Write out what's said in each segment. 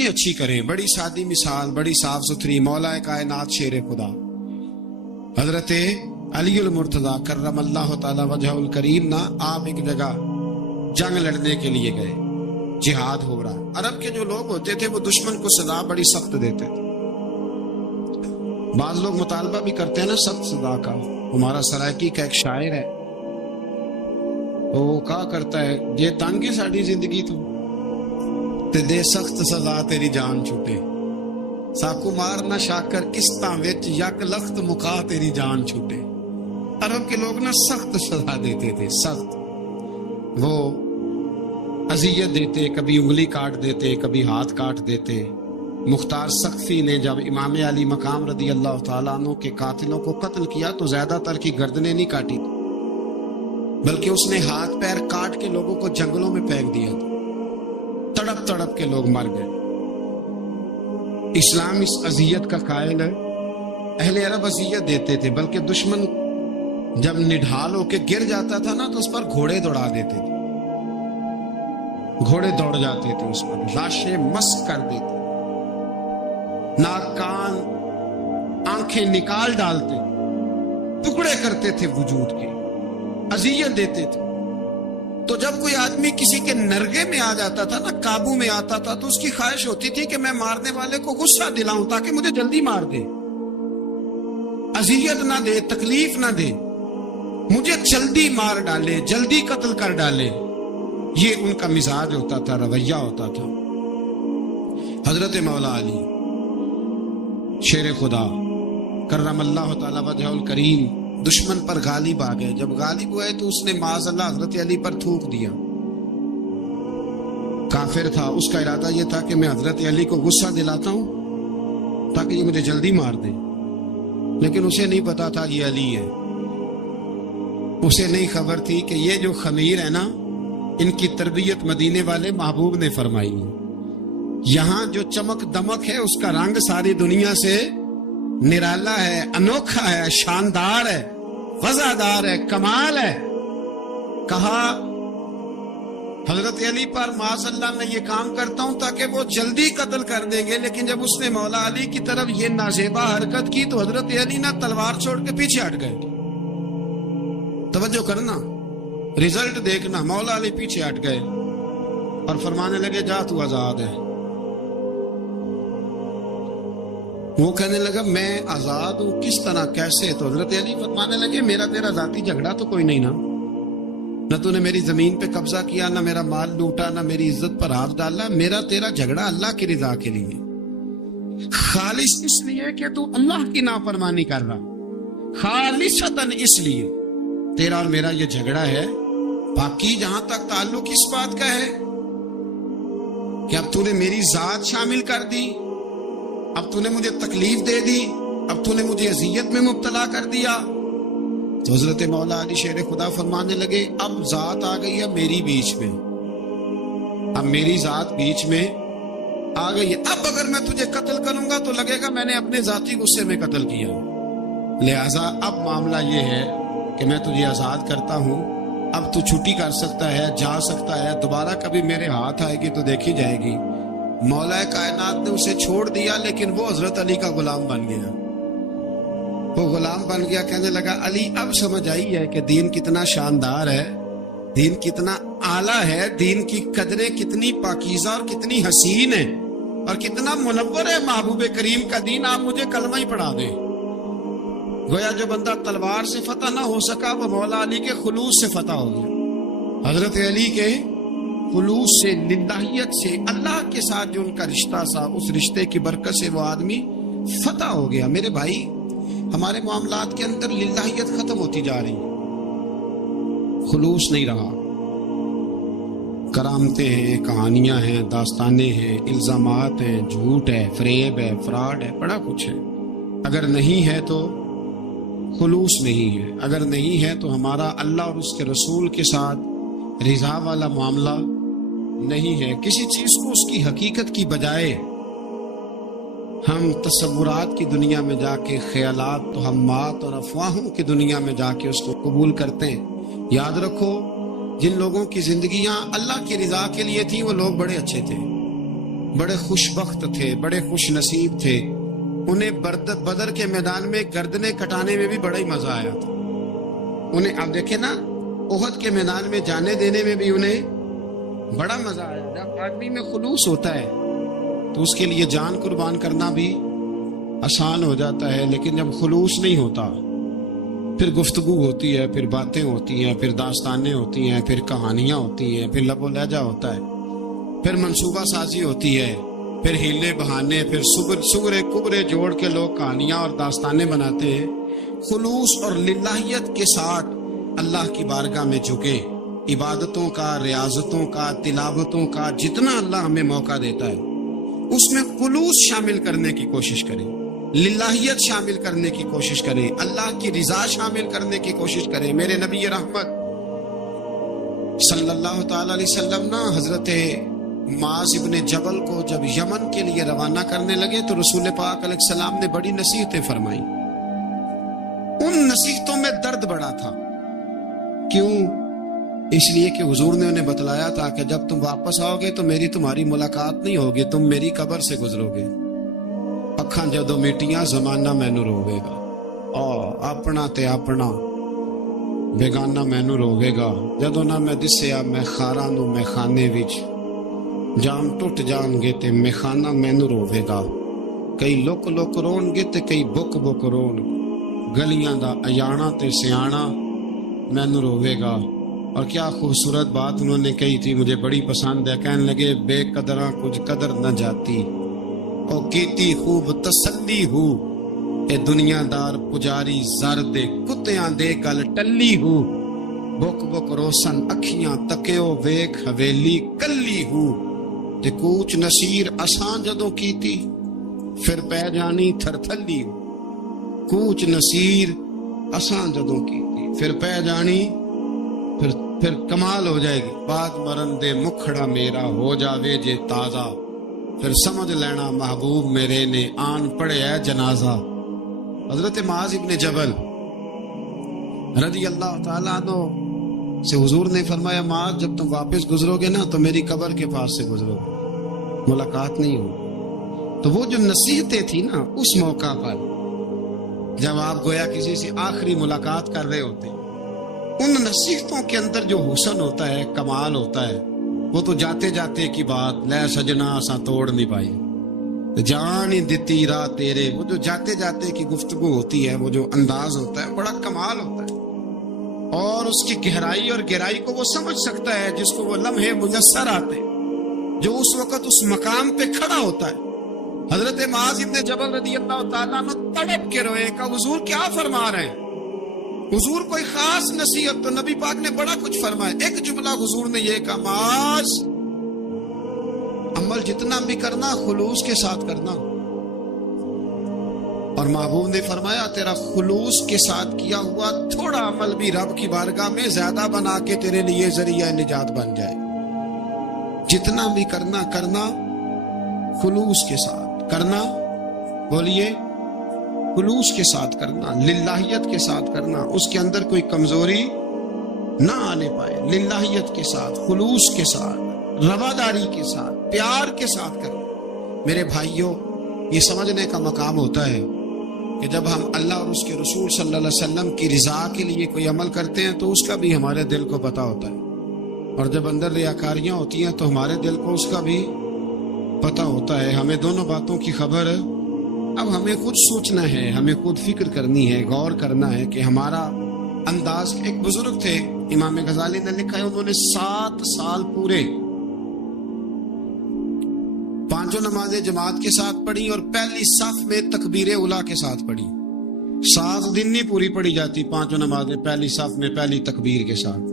نیتیں اچھی کریں. بڑی سادی مثال، بڑی صاف ستھری. مولا کائنات شیر خدا حضرت علی المرتضیٰ کرم اللہ تعالی وجہ الکریم نا، آپ ایک جگہ جنگ لڑنے کے لیے گئے، جہاد ہو رہا. عرب کے جو لوگ ہوتے تھے وہ دشمن کو سزا بڑی سخت دیتے تھے. بعض لوگ مطالبہ بھی کرتے ہیں نا سخت سزا کا. ہمارا سرائکی کا ایک شاعر ہے، وہ کہا کرتا ہے، یہ تنگ ہے ساری زندگی تو تے دے سخت سزا تیری جان چھوٹے. ساکو مار نہ شاکر کستاں وچ یک لخت مکا تیری جان چھوٹے. عرب کے لوگ نا سخت سزا دیتے تھے، سخت. وہ اذیت دیتے، کبھی انگلی کاٹ دیتے، کبھی ہاتھ کاٹ دیتے. مختار سقفی نے جب امام علی مقام رضی اللہ تعالیٰ عنہ کے قاتلوں کو قتل کیا تو زیادہ تر کی گردنیں نہیں کاٹی، بلکہ اس نے ہاتھ پیر کاٹ کے لوگوں کو جنگلوں میں پھینک دیا تھا. تڑپ تڑپ کے لوگ مر گئے. اسلام اس اذیت کا قائل ہے. اہل عرب اذیت دیتے تھے، بلکہ دشمن جب نڈھال ہو کے گر جاتا تھا نا تو اس پر گھوڑے دوڑا دیتے تھے. گھوڑے دوڑ جاتے تھے اس پر، لاشیں مسک کر دیتے، ناک کان آنکھیں نکال ڈالتے، ٹکڑے کرتے تھے وجود کے، اذیت دیتے تھے. تو جب کوئی آدمی کسی کے نرگے میں آ جاتا تھا نا، قابو میں آتا تھا، تو اس کی خواہش ہوتی تھی کہ میں مارنے والے کو غصہ دلاؤں تاکہ مجھے جلدی مار دے، اذیت نہ دے، تکلیف نہ دے، مجھے جلدی مار ڈالے، جلدی قتل کر ڈالے. یہ ان کا مزاج ہوتا تھا، رویہ ہوتا تھا. حضرت مولا علی شیر خدا کرم اللہ تعالی وجہ الکریم دشمن پر غالب آ گئے. جب غالب ہوئے تو اس نے معاذ اللہ حضرت علی پر تھوک دیا. کافر تھا، اس کا ارادہ یہ تھا کہ میں حضرت علی کو غصہ دلاتا ہوں تاکہ یہ مجھے جلدی مار دے. لیکن اسے نہیں پتا تھا یہ علی ہے. اسے نہیں خبر تھی کہ یہ جو خمیر ہے نا، ان کی تربیت مدینے والے محبوب نے فرمائی ہے. یہاں جو چمک دمک ہے اس کا رنگ ساری دنیا سے نرالا ہے، انوکھا ہے، شاندار ہے، وزادار ہے، کمال ہے. کہا حضرت علی پر معاذ اللہ میں یہ کام کرتا ہوں تاکہ وہ جلدی قتل کر دیں گے. لیکن جب اس نے مولا علی کی طرف یہ نازیبا حرکت کی تو حضرت علی نہ تلوار چھوڑ کے پیچھے ہٹ گئے. توجہ کرنا، رزلٹ دیکھنا. مولا علی پیچھے ہٹ گئے اور فرمانے لگے جا تو آزاد ہے. وہ کہنے لگا میں آزاد ہوں، کس طرح، کیسے؟ تو حضرت علی فرمانے لگے میرا تیرا ذاتی جھگڑا تو کوئی نہیں نا، نہ تو نے میری زمین پہ قبضہ کیا، نہ میرا مال لوٹا، نہ میری عزت پر ہاتھ ڈالا. میرا تیرا جھگڑا اللہ کی رضا کے لیے، خالص اس لیے کہ تو اللہ کی نافرمانی کر رہا، خالصتاً اس لیے تیرا اور میرا یہ جھگڑا ہے. باقی جہاں تک تعلق اس بات کا ہے کہ اب تو نے میری ذات شامل کر دی، اب تو نے مجھے تکلیف دے دی، اب تو نے مجھے اذیت میں مبتلا کر دیا. تو حضرت مولا علی شیر خدا فرمانے لگے اب ذات آ گئی ہے میری بیچ میں، اب میری ذات بیچ میں آ گئی ہے. اب اگر میں تجھے قتل کروں گا تو لگے گا میں نے اپنے ذاتی غصے میں قتل کیا. لہٰذا اب معاملہ یہ ہے کہ میں تجھے آزاد کرتا ہوں، اب تو چھٹی کر سکتا ہے، جا سکتا ہے، دوبارہ کبھی میرے ہاتھ آئے گی تو دیکھی جائے گی. مولا کائنات نے اسے چھوڑ دیا، لیکن وہ حضرت علی کا غلام بن گیا. وہ غلام بن گیا، کہنے لگا علی اب سمجھ آئی ہے کہ دین کتنا شاندار ہے، دین کتنا اعلیٰ ہے، دین کی قدریں کتنی پاکیزہ اور کتنی حسین ہیں اور کتنا منور ہے محبوب کریم کا دین. آپ مجھے کلمہ ہی پڑھا دیں. گویا جو بندہ تلوار سے فتح نہ ہو سکا وہ مولا علی کے خلوص سے فتح ہو گیا. حضرت علی کے خلوص سے، للہیت سے، اللہ کے ساتھ جو ان کا رشتہ تھا، اس رشتے کی برکت سے وہ آدمی فتح ہو گیا. میرے بھائی، ہمارے معاملات کے اندر للہیت ختم ہوتی جا رہی، خلوص نہیں رہا. کرامتیں ہیں، کہانیاں ہیں، داستانیں ہیں، الزامات ہیں، جھوٹ ہے، فریب ہے، فراڈ ہے، بڑا کچھ ہے. اگر نہیں ہے تو خلوص نہیں ہے. اگر نہیں ہے تو ہمارا اللہ اور اس کے رسول کے ساتھ رضا والا معاملہ نہیں ہے. کسی چیز کو اس کی حقیقت کی بجائے ہم تصورات کی دنیا میں جا کے، خیالات، توہمات اور افواہوں کی دنیا میں جا کے اس کو قبول کرتے ہیں. یاد رکھو، جن لوگوں کی زندگیاں اللہ کی رضا کے لیے تھیں وہ لوگ بڑے اچھے تھے. بڑے خوش بخت تھے، بڑے خوش نصیب تھے. انہیں بدر کے میدان میں گردنیں کٹانے میں بھی بڑا ہی مزہ آیا تھا. انہیں آپ دیکھیں نا، احد کے میدان میں جانے دینے میں بھی انہیں بڑا مزہ آیا. جب آدمی میں خلوص ہوتا ہے تو اس کے لیے جان قربان کرنا بھی آسان ہو جاتا ہے. لیکن جب خلوص نہیں ہوتا، پھر گفتگو ہوتی ہے، پھر باتیں ہوتی ہیں، پھر داستانیں ہوتی ہیں، پھر کہانیاں ہوتی ہیں، پھر لب و لہجہ ہوتا ہے، پھر منصوبہ سازی ہوتی ہے، پھر ہیلے بہانے، پھر سگرے کبرے جوڑ کے لوگ کہانیاں اور داستانیں بناتے ہیں. خلوص اور للہیت کے ساتھ اللہ کی بارگاہ میں جھکے. عبادتوں کا، ریاضتوں کا، تلاوتوں کا جتنا اللہ ہمیں موقع دیتا ہے اس میں خلوص شامل کرنے کی کوشش کریں، للہیت شامل کرنے کی کوشش کریں، اللہ کی رضا شامل کرنے کی کوشش کریں. میرے نبی رحمت صلی اللہ تعالی علیہ وسلم نا حضرت معاذ ابن جبل کو جب یمن کے لیے روانہ کرنے لگے تو رسول پاک علیہ السلام نے بڑی نصیحتیں فرمائیں. ان نصیحتوں میں درد بڑا تھا. کیوں؟ اس لیے کہ حضور نے انہیں بتلایا تھا کہ جب تم واپس آؤ گے تو میری تمہاری ملاقات نہیں ہوگی، تم میری قبر سے گزرو گے. اکھاں جدو میٹیاں زمانہ مینوں روے گا، اپنا تے اپنا بیگانہ مینوں روے گا. جدو نہ میں دسیا میں خاراں نوں میں خانے وچ جام ٹوٹ جان گے تے میں خانہ مینوں روے گا. کئی لک لک رون گے تے کئی بک بک رون. گلیاں دا ایانا تے سیانا مینوں روے گا. اور کیا خوبصورت بات انہوں نے کہی تھی، مجھے بڑی پسند ہے. کہنے لگے بے قدراں کچھ قدر نہ جاتی، او کیتی خوب تسلی ہو. اے دنیا دار پجاری زر دے کتیاں دے گل ٹلی ہو. بک بک روشن اکھیاں تکیو ویکھ حویلی کلی ہو. تے کوچ نصیر اساں جدوں کیتی پھر پہ جانی تھر تھلی ہو. کوچ نصیر اساں جدوں کیتی پھر پہ جانی پھر کمال ہو جائے گی. بعد مرن دے مکھڑا میرا ہو جاوے جے تازہ، پھر سمجھ لینا محبوب میرے نے آن پڑے ہے جنازہ. حضرت معاذ ابن جبل رضی اللہ تعالیٰ عنہ سے حضور نے فرمایا، معاذ جب تم واپس گزرو گے نا تو میری قبر کے پاس سے گزرو گے، ملاقات نہیں ہو. تو وہ جو نصیحتیں تھی نا اس موقع پر جب آپ گویا کسی سے آخری ملاقات کر رہے ہوتے، ان نصیحتوں کے اندر جو حسن ہوتا ہے، کمال ہوتا ہے، وہ تو جاتے جاتے کی بات لے سجنا سا توڑ نہیں پائی جان ہی دتی راہ تیرے. وہ جو جاتے جاتے کی گفتگو ہوتی ہے، وہ جو انداز ہوتا ہے، بڑا کمال ہوتا ہے. اور اس کی گہرائی اور گہرائی کو وہ سمجھ سکتا ہے جس کو وہ لمحے میسر آتے، جو اس وقت اس مقام پہ کھڑا ہوتا ہے. حضرت معاذ ابن جبل رضی اللہ تعالیٰ عنہ تڑپ کے روئے کہ حضور کیا فرما رہے ہیں. حضور کوئی خاص نصیحت تو نبی پاک نے بڑا کچھ فرمایا. ایک جملہ حضور نے یہ کہا، معاذ عمل جتنا بھی کرنا خلوص کے ساتھ کرنا. اور محبوب نے فرمایا تیرا خلوص کے ساتھ کیا ہوا تھوڑا عمل بھی رب کی بارگاہ میں زیادہ بنا کے تیرے لیے ذریعہ نجات بن جائے. جتنا بھی کرنا خلوص کے ساتھ کرنا. بولیے، خلوص کے ساتھ کرنا، للہیت کے ساتھ کرنا. اس کے اندر کوئی کمزوری نہ آنے پائے. للہیت کے ساتھ، خلوص کے ساتھ، رواداری کے ساتھ، پیار کے ساتھ کرنا. میرے بھائیوں، یہ سمجھنے کا مقام ہوتا ہے کہ جب ہم اللہ اور اس کے رسول صلی اللہ علیہ وسلم کی رضا کے لیے کوئی عمل کرتے ہیں تو اس کا بھی ہمارے دل کو پتہ ہوتا ہے. اور جب اندر ریاکاریاں ہوتی ہیں تو ہمارے دل کو اس کا بھی پتہ ہوتا ہے. ہمیں دونوں باتوں کی خبر ہے. اب ہمیں خود سوچنا ہے، ہمیں خود فکر کرنی ہے، غور کرنا ہے کہ ہمارا انداز. ایک بزرگ تھے امام غزالی نے لکھا ہے، انہوں نے 7 سال پورے 5 نمازیں جماعت کے ساتھ پڑھی اور پہلی صف میں تکبیر اولیٰ کے ساتھ پڑھی. 7 دن نہیں پوری پڑھی جاتی 5 نمازیں پہلی صف میں پہلی تکبیر کے ساتھ.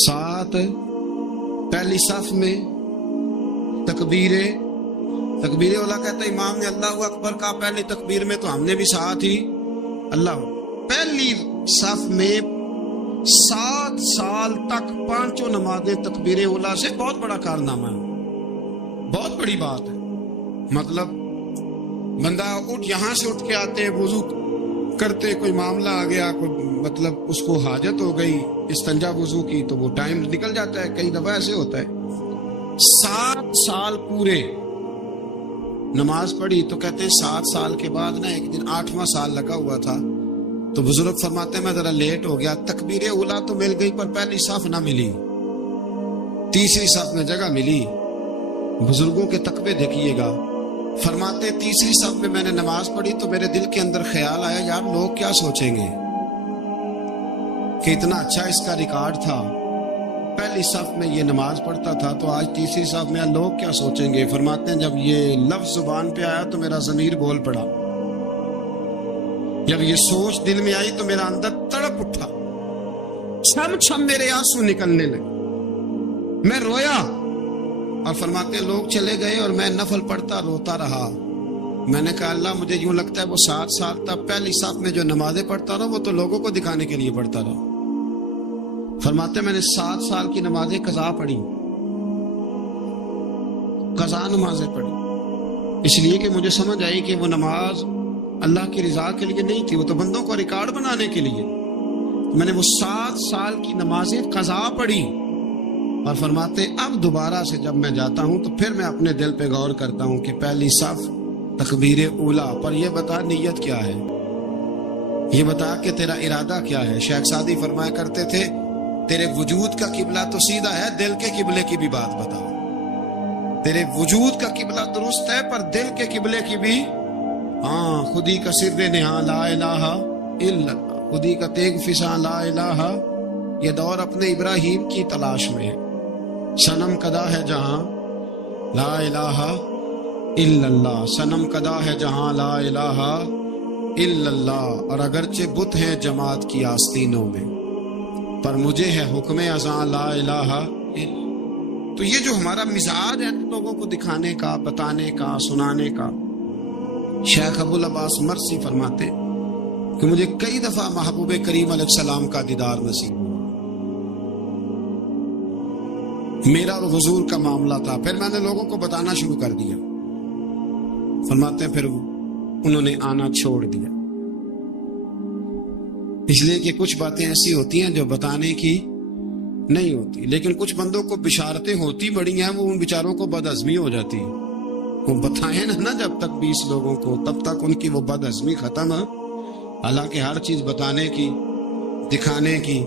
7 پہلی صف میں تکبیر اولیٰ کہتا ہے امام نے اللہ اکبر کہا پہلی تکبیر میں تو ہم نے بھی ساتھ ہی اللہ. پہلی صف میں 7 سال تک 5 نمازیں تکبیر اولیٰ سے بہت بڑا کارنامہ ہے، بہت بڑی بات ہے. مطلب بندہ یہاں سے اٹھ کے آتے ہیں، وضو کرتے کوئی معاملہ آ گیا، کوئی مطلب اس کو حاجت ہو گئی استنجا وضو کی، تو وہ ٹائم نکل جاتا ہے. کئی دفعہ ایسے ہوتا ہے. 7 سال پورے نماز پڑھی تو کہتے ہیں 7 سال کے بعد نا ایک دن 8واں سال لگا ہوا تھا تو بزرگ فرماتے ہیں میں ذرا لیٹ ہو گیا، تکبیر اولا تو مل گئی پر پہلی صف نہ ملی، تیسری صف میں جگہ ملی. بزرگوں کے تقوی دیکھیے گا. فرماتے تیسری صف میں نے نماز پڑھی تو میرے دل کے اندر خیال آیا یار لوگ کیا سوچیں گے کہ اتنا اچھا اس کا ریکارڈ تھا، پہلی صف میں یہ نماز پڑھتا تھا تو آج تیسری صف میں لوگ کیا سوچیں گے. فرماتے ہیں جب یہ لفظ زبان پہ آیا تو میرا ضمیر بول پڑا، جب یہ سوچ دل میں آئی تو میرا اندر تڑپ اٹھا، چھم چھم میرے آنسو نکلنے لگے، میں رویا. اور فرماتے ہیں لوگ چلے گئے اور میں نفل پڑھتا روتا رہا. میں نے کہا اللہ مجھے یوں لگتا ہے وہ 7 سال تک پہلی صف میں جو نمازیں پڑھتا رہا وہ تو لوگوں کو دکھانے کے لیے پڑھتا رہا. فرماتے ہیں میں نے 7 سال کی نمازیں قضا پڑھی، قضا نمازیں پڑھی، اس لیے کہ مجھے سمجھ آئی کہ وہ نماز اللہ کی رضا کے لیے نہیں تھی، وہ تو بندوں کو ریکارڈ بنانے کے لیے. میں نے وہ 7 سال کی نمازیں قضا پڑھی. اور فرماتے اب دوبارہ سے جب میں جاتا ہوں تو پھر میں اپنے دل پہ غور کرتا ہوں کہ پہلی صف تکبیر اولا پر یہ بتا نیت کیا ہے، یہ بتا کہ تیرا ارادہ کیا ہے. شیخ سعدی فرمایا کرتے تھے تیرے وجود کا قبلہ تو سیدھا ہے، دل کے قبلے کی بھی بات بتا. تیرے وجود کا قبلہ درست ہے پر دل کے قبلے کی بھی، ہاں خودی کا سر نہاں لا الہ الا اللہ، خودی کا تیغ فساں لا الہ، یہ دور اپنے ابراہیم کی تلاش میں ہے. صنم کدا ہے جہاں لا الہ الا اللہ، صنم کدا ہے جہاں لا الہ الا اللہ. اور اگرچہ بت ہیں جماعت کی آستینوں میں پر مجھے ہے حکم ازاں لا الہ الا. تو یہ جو ہمارا مزاج ہے لوگوں کو دکھانے کا، بتانے کا، سنانے کا. شیخ ابو العباس مرسی فرماتے کہ مجھے کئی دفعہ محبوب کریم علیہ السلام کا دیدار نصیب ہوا. میرا اور حضور کا معاملہ تھا، پھر میں نے لوگوں کو بتانا شروع کر دیا. فرماتے ہیں پھر انہوں نے آنا چھوڑ دیا، اس لیے کہ کچھ باتیں ایسی ہوتی ہیں جو بتانے کی نہیں ہوتی، لیکن کچھ بندوں کو بشارتیں ہوتی بڑی ہیں، وہ ان بیچاروں کو بد ہضمی ہو جاتی ہے. وہ بتائیں نا جب تک 20 لوگوں کو، تب تک ان کی وہ بد ہضمی ختم ہے. حالانکہ ہر چیز بتانے کی، دکھانے کی